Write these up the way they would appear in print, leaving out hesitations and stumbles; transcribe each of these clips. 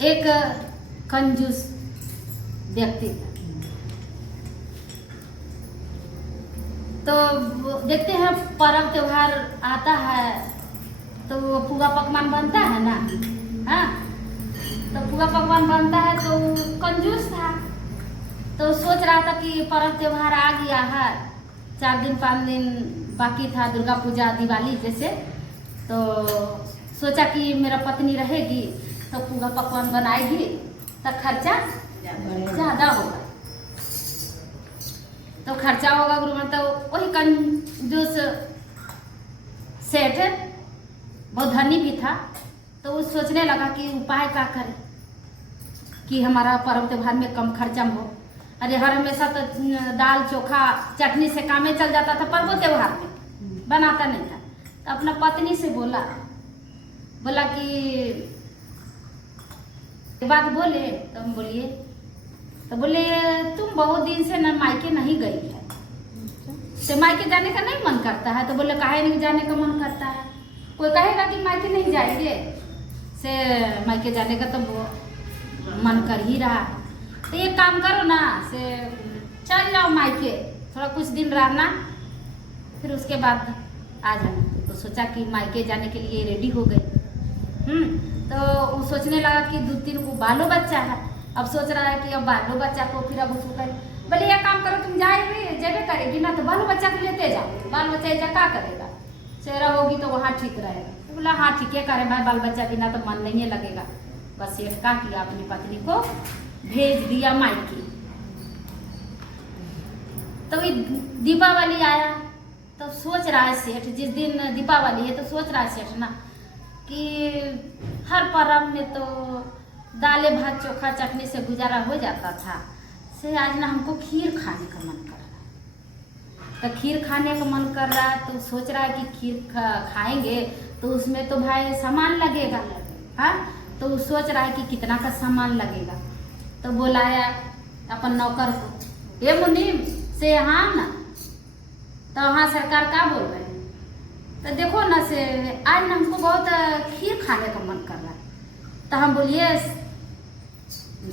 एक कंजूस व्यक्ति था। तो देखते हैं पर्व त्योहार आता है तो पुआ पकवान बनता है ना, हाँ, तो पुआ पकवान बनता है तो कंजूस था। तो सोच रहा था कि पर्व त्योहार आ गया है, 4 दिन 5 दिन बाकी था, दुर्गा पूजा दिवाली जैसे। तो सोचा कि मेरा पत्नी रहेगी तो पुआ पकवान बनाएगी तो खर्चा ज़्यादा होगा। तो खर्चा होगा गुरु, तो वही कंजूस सेठ बहुत धनी भी था। तो वो सोचने लगा कि उपाय क्या करे कि हमारा पर्व त्योहार में कम खर्चा में हो। अरे हर हमेशा तो दाल चोखा चटनी से काम चल जाता था, पर्व त्योहार में बनाता नहीं था। तो अपना पत्नी से बोला कि बात बोले। तो हम बोलिए, तो बोले तुम बहुत दिन से न मायके नहीं गई है, तो मायके जाने का नहीं मन करता है। तो बोले काहे नहीं जाने का मन करता है, कोई कहेगा कि मायके नहीं जाएंगे, से मायके जाने का तो मन कर ही रहा है। तो ये काम करो ना, से चल जाओ मायके, थोड़ा कुछ दिन रहना फिर उसके बाद आ जाना। तो सोचा कि मायके जाने के लिए रेडी हो गए। तो वो सोचने लगा कि 2-3 को बालो बच्चा है। अब सोच रहा है कि अब बालो बच्चा को फिर अब उसको करें। बोले ये काम करो, तुम जेबे करेगी ना तो बालो बच्चा को लेते जाओ, बाल बच्चा ऐसा क्या करेगा, चेहरा होगी तो वहाँ ठीक रहेगा। तो बोला हाँ ठीक है करे भाई, बाल बच्चा बिना तो मन नहीं लगेगा। बस सेठ का किया, अपनी पत्नी को भेज दिया मायके। तो ये दीपावली आया तो सोच रहा है सेठ, जिस दिन दीपावली है तो सोच रहा है सेठ ना कि हर पर्व में तो दालें भात चोखा चटनी से गुजारा हो जाता था, से आज ना हमको खीर खाने का मन कर रहा है। तो खीर खाने का मन कर रहा है तो सोच रहा है कि खीर खाएंगे तो उसमें तो भाई सामान लगेगा, हाँ। तो सोच रहा है कि कितना का सामान लगेगा। तो बुलाया अपन नौकर को, ये मुनीम से हाँ ना, तो हाँ सरकार क्या बोल रहे हैं, तो देखो ना से आज ना हमको बहुत खीर खाने का मन कर रहा है। तो हम बोलिए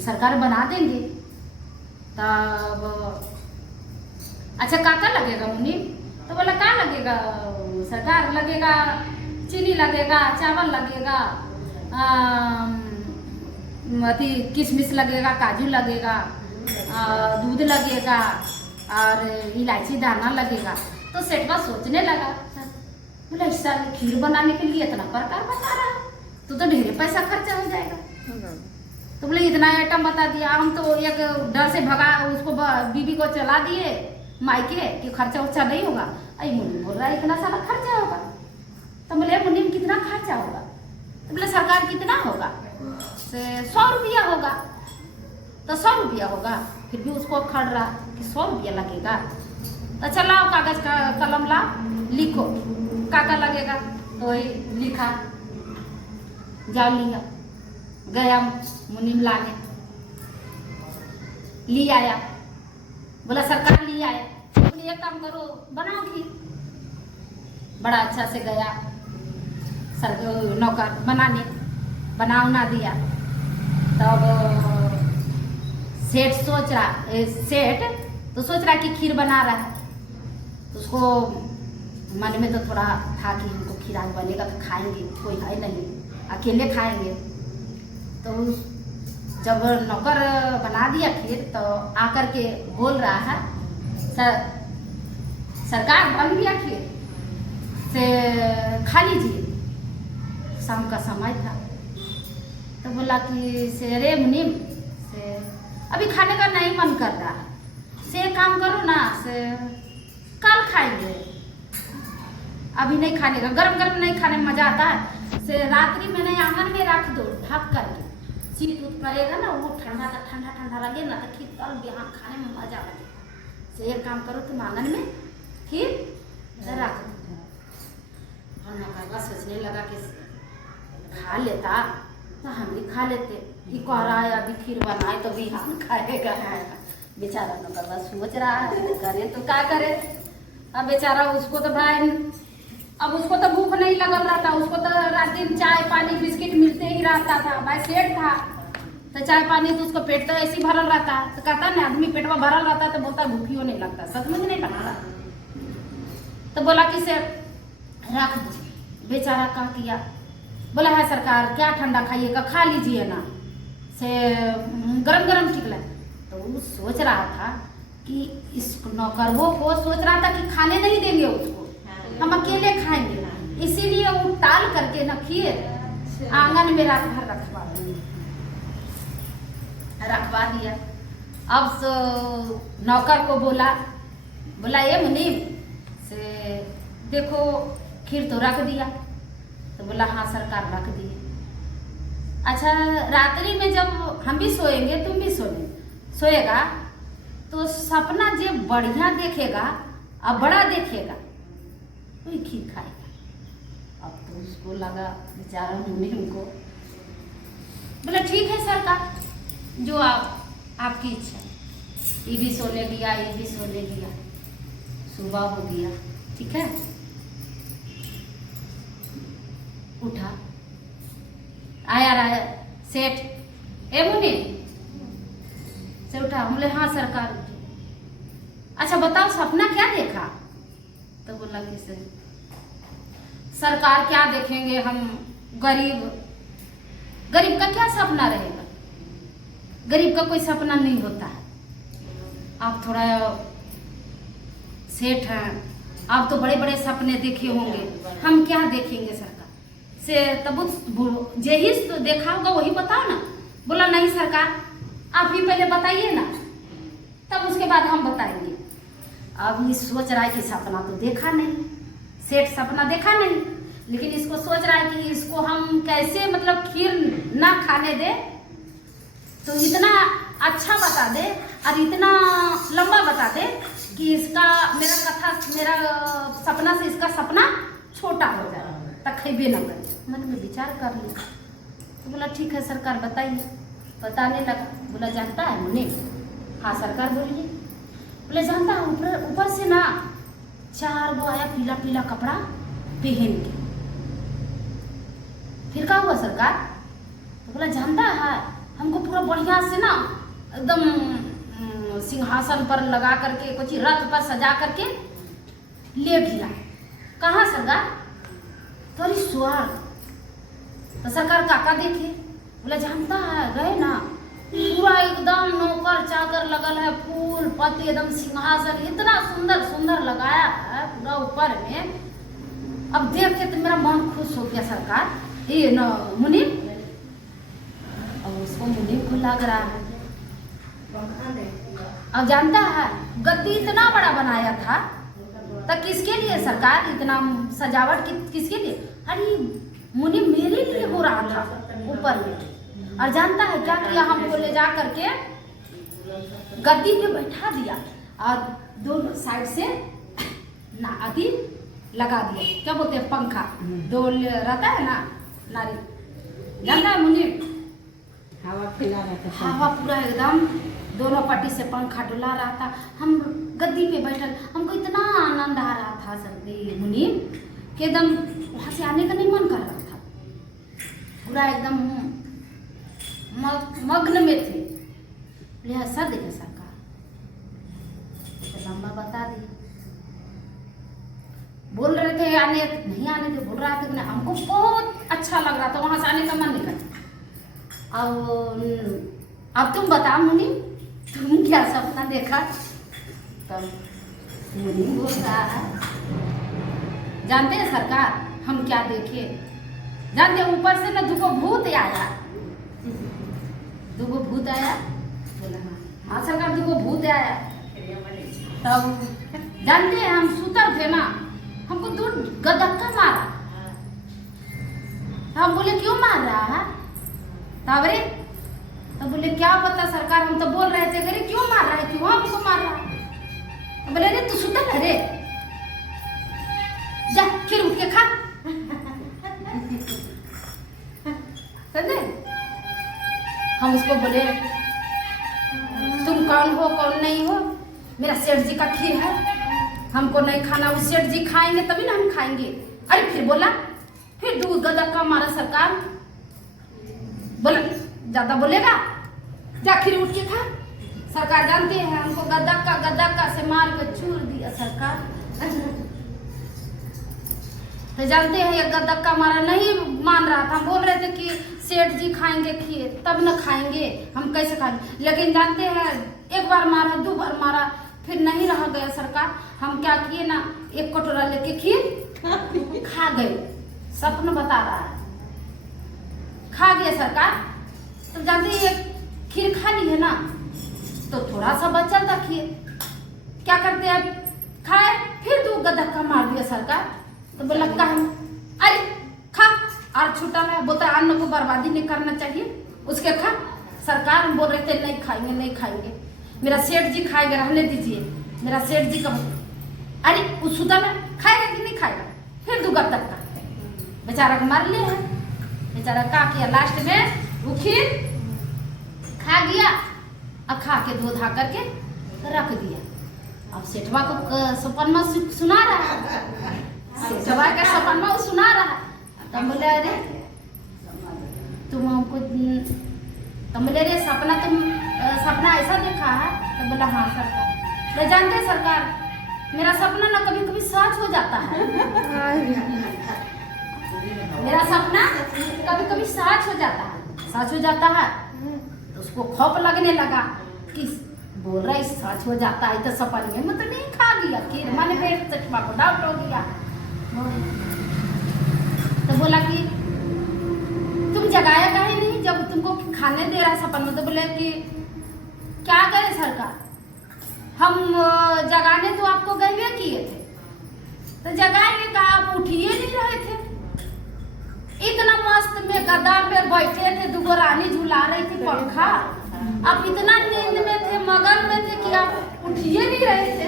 सरकार बना देंगे। तब अच्छा काका लगेगा मुनीम, तो बोला क्या लगेगा सरकार, लगेगा चीनी लगेगा, चावल लगेगा, अथी किशमिश लगेगा, काजू लगेगा, दूध लगेगा और इलायची दाना लगेगा। तो सेठवा सोचने लगा, बोला इस साल खीर बनाने के लिए इतना प्रकार बता रहा है, तो ढेर पैसा खर्चा हो जाएगा। तो बोले इतना आइटम बता दिया, हम तो एक डर से भगा उसको बीबी को चला दिए मायके कि खर्चा उर्चा नहीं होगा। अरे मुनीम बोल रहा है इतना सारा खर्चा होगा। तो बोले मुनीम कितना खर्चा होगा, तो बोले सरकार कितना होगा, से 100 रुपया होगा। तो 100 रुपया होगा, फिर भी उसको खड़ रहा कि 100 रुपया लगेगा। तो चला कागज का कलम ला, लिखो काका लगेगा। तो वही लिखा, जाओ लिया, गया मुनीम लाने, ले आया, बोला सरकार ले आया। बोले एक काम करो बनाओ खीर। बड़ा अच्छा से गया नौकर बनाने, बनाओ ना दिया। तब सेठ तो सोच रहा कि खीर बना रहा है, तो उसको मन में तो थोड़ा था कि हमको खीर आज बनेगा तो खाएंगे, कोई है नहीं, अकेले खाएंगे। तो जब नौकर बना दिया खीर तो आकर के बोल रहा है सरकार बन गया खीर, से खा लीजिए। शाम का समय था। तो बोला कि से अरे मुनीम से अभी खाने का नहीं मन कर रहा है, से एक काम करो ना, से कल खाएंगे, अभी नहीं खाने का, गरम गरम नहीं खाने में मजा आता है। से रात्रि में नहीं आंगन में रख दो ढक करके, शीत उत पड़ेगा ना, वो ठंडा ठंडा लगे ना तो खीर कल बिहान खाने में मजा लगेगा। से एक काम करो तुम आंगन में खीर रख दो। और नौकरवा सोचने लगा कि खा लेता तो हम भी खा लेते, ये कह रहा है अभी खीर बनाए तो बिहान खाएगा। बेचारा नौकरवा सोच रहा है करे तो क्या करे। अब बेचारा उसको तो भाई, अब उसको तो भूख नहीं लगल रहता, उसको तो रात दिन चाय पानी बिस्किट मिलते ही रहता था। भाई सेठ था तो चाय पानी तो उसको पेट तो ऐसे ही भरल रहता है। तो कहता है ना आदमी पेट में भरल रहता है तो बोलता भूखी नहीं लगता, सच में नहीं लगता। तो बोला कि से रख दो। बेचारा क्या किया, बोला है सरकार क्या ठंडा खाइएगा, खा लीजिए ना, से गरम गरम ठीक लगे। तो वो सोच रहा था कि इस नौकरों को सोच रहा था कि खाने नहीं देंगे उसको, हम अकेले खाएंगे, इसीलिए वो टाल करके न खीर आंगन में रात भर रखवा दिया। अब तो नौकर को बोला ये मुनीम से देखो खीर तो रख दिया। तो बोला हाँ सरकार रख दिए। अच्छा रात्रि में जब हम भी सोएंगे तुम भी सोएगा तो सपना जो बढ़िया देखेगा और बड़ा देखेगा वही खीर खाएगा। अब तो उसको लगा बेचारा मुनीम को, बोला ठीक है सरकार जो आपकी इच्छा, ये भी सोने दिया, ये भी सोने दिया, सुबह हो गया, ठीक है। उठा, आया रहा सेठ, ए मुनि से उठा। बोले हाँ सरकार उठी। अच्छा बताओ सपना क्या देखा? तो बोला कि सरकार क्या देखेंगे, हम गरीब का क्या सपना रहेगा, गरीब का कोई सपना नहीं होता है। आप थोड़ा सेठ हैं, आप तो बड़े बड़े सपने देखे होंगे, हम क्या देखेंगे सरकार से, तब यही तो देखा होगा वही बताओ ना। बोला नहीं सरकार आप ही पहले बताइए ना, तब उसके बाद हम बताएंगे। अब ये सोच रहा है कि सपना तो देखा नहीं, सेठ सपना देखा नहीं, लेकिन इसको सोच रहा है कि इसको हम कैसे मतलब खीर ना खाने दे, तो इतना अच्छा बता दे और इतना लंबा बता दे कि इसका मेरा सपना से इसका सपना छोटा हो जाए, तक खेबे न करे। मन में विचार कर लिया। तो बोला ठीक है सरकार बताइए। बताने लगा। बोला जानता है मुनि? हाँ सरकार बोलिए। बोले जानता है ऊपर से ना 4 गो आया पीला पीला कपड़ा पहन के। फिर क्या हुआ सरकार? तो बोला जानता है हमको पूरा बढ़िया से ना एकदम सिंहासन पर लगा करके कुछ रथ पर सजा करके ले गया। कहाँ सरकार? तो स्वर्ग। तो सरकार काका देखे। बोला जानता है गए ना पूरा एकदम नौकर चाकर लगल है, फूल पत्ती एकदम सिंहासन इतना सुंदर सुंदर लगाया है पूरा ऊपर में। अब देख के तो मेरा मन खुश हो गया सरकार, ये न मुनि। अब उसको मुनि को लग रहा है। अब जानता है गद्दी इतना बड़ा बनाया था तो किसके लिए सरकार, इतना सजावट किसके लिए? अरे मुनि मेरे लिए हो रहा था ऊपर में। और जानता है क्या किया? हमको ले जा करके गद्दी पे बैठा दिया और दोनों साइड से ना अति लगा दिया, क्या बोलते हैं पंखा, डोल रहता है ना नारी, जानता है मुनि? हवा फैला रहा था, हवा पूरा एकदम दोनों पट्टी से पंखा डुला रहा था। हम गद्दी पे बैठल, हमको इतना आनंद आ रहा था सर मुनि कि एकदम वहाँ से आने का नहीं मन कर रहा था, पूरा एकदम मग्न में थे। बोले ऐसा देखे सरकार? तो लंबा बता दिए। बोल रहे थे आने नहीं आने थे, बोल रहा था कि हमको बहुत अच्छा लग रहा था, वहां से आने का मन नहीं करता। अब तुम बताओ मुनि तुम क्या सपना देखा? तब मुनि बोल रहा है जानते हैं सरकार हम क्या देखे? जानते ऊपर से ना दुगो भूत आया। दुगो भूत आया? बोला हाँ सरकार दुगो भूत आया। तब जानते हैं हम सुतर थे ना, हमको दूर गदक्का मारा। हम बोले क्यों मार रहा है? तब रे तो बोले क्या पता सरकार, हम तो बोल रहे थे अरे क्यों मार रहा है, क्यों हमको मार रहा है? तो बोले अरे तू सुतल है रे, जा फिर उठ के खा। समझे? हम उसको बोले तुम कौन हो कौन नहीं हो? मेरा सेठ जी का खीर है, हमको नहीं खाना, उस सेठ जी खाएंगे तभी ना हम खाएंगे। अरे फिर बोला, फिर दूध गदक्का मारा सरकार। बोला ज्यादा बोलेगा जा खीर उठ के खा। सरकार जानते हैं हमको गद्दा से मार के चूर दिया सरकार। तो जानते हैं ये गद्दा मारा नहीं मान रहा था, हम बोल रहे थे कि सेठ जी खाएंगे खीर तब न खाएंगे, हम कैसे खाएंगे। लेकिन जानते हैं एक बार मारा 2 बार मारा फिर नहीं रह गया सरकार। हम क्या किए ना, 1 कटोरा लेके खीर खा गए। सपन बता रहा है, खा गए सरकार। तो जानते हैं खीर खा ली है ना, तो थोड़ा सा बचल था खीर, क्या करते हैं खाए फिर 2 गद्दा मार दिया सरकार। तो बोला कहा अरे खा और छूटा है, बोलता अन्न को बर्बादी नहीं करना चाहिए, उसके खा। सरकार बोल रहे थे नहीं खाएंगे नहीं खाएंगे, मेरा सेठ जी खाएगा, रहने दीजिए मेरा सेठ जी का। अरे उस सुधा में खाएगा कि नहीं खाएगा, फिर 2 गद्दा का बेचारा को मार लिया है। बेचारा क्या किया लास्ट में वो खीर खा गया और खा के धो धा करके रख दिया। अब सेठवा को सपनमा सुना रहा है, सेठवा का सपनमा सुना रहा है। तब बोले अरे तुम हमको, तब बोले अरे सपना ऐसा देखा है। तो बोला हाँ सरकार। मैं जानते हैं सरकार मेरा सपना ना कभी कभी सच हो जाता है। मेरा सपना कभी कभी सच हो जाता है, सच हो जाता है। तो उसको खौफ लगने लगा कि बोल रहा है सच हो जाता है, तो सपन में मतलब नहीं खा लिया खीर, मन में सेठवा को डाउट हो गया। तो बोला कि तुम जगाया काहे नहीं जब तुमको खाने दे रहा है सपन में। तो बोले कि क्या करे सरकार, हम जगाने तो आपको गए किए थे, तो जगाएंगे का आप उठिए नहीं रहे थे। इतना मस्त में गद्दा पे बैठे थे, 2 रानी झुला रही थी पंखा, आप इतना नींद में थे, मगन में थे कि आप उठिए नहीं रहे थे।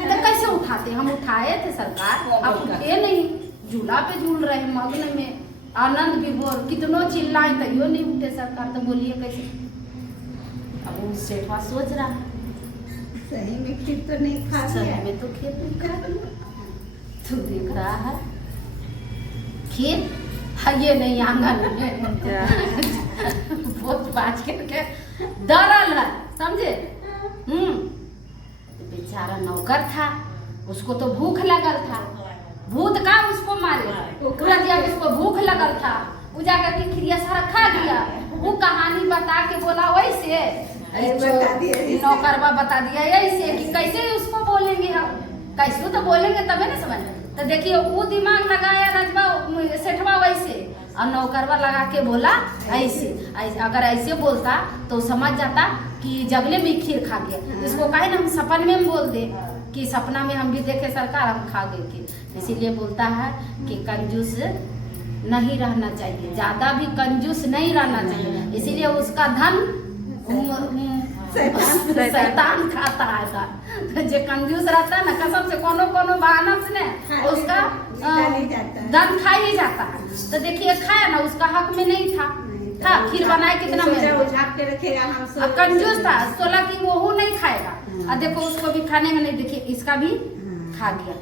तो कैसे उठाते, हम उठाए थे सरकार, आप उठे नहीं, झूला पे झूल रहे मग्न में, आनंद विभोर, कितनों चिल्लाए तैयो नहीं उठे सरकार। तो बोलिए कैसे। अब वो सेठवा सोच रहा है सही में खीर तो नहीं खा सही लिया। में तो खीर नहीं खा लिया। तू देख रहा है खीर है ये नहीं आंगन में बहुत बाज करके डरल है, समझे। तो बेचारा नौकर था, उसको तो भूख लगल था, भूत का उसको मारे पूरा दिया, उसको भूख लगल था, वो जाकर के खिरिया सारा खा गया। वो कहानी बता के बोला वैसे नौकरवा बता दिया ऐसे कि कैसे उसको बोलेंगे हम, कैसे तो बोलेंगे तबे ना समझ। तो देखिए वो दिमाग लगाया रजवा सेठवा वैसे, और नौकरवा लगा के बोला ऐसे। अगर ऐसे बोलता तो समझ जाता कि जबले में खीर खा गया। इसको कहे ना हम सपन में बोल दे कि सपना में हम भी देखे सरकार हम खा गए खीर। इसीलिए बोलता है कि कंजूस नहीं रहना चाहिए, ज्यादा भी कंजूस नहीं रहना चाहिए। इसीलिए उसका धन शैतान खाता है। तो जो कंजूस रहता है ना कसम से कोनो बहाना से ने उसका धन खा ही जाता है। तो देखिए खाया ना, उसका हक में नहीं था खीर बनाए कितना में कंजूस था, सोला की वो नहीं खाएगा। और देखो उसको भी खाने में नहीं, देखिए इसका भी खा गया।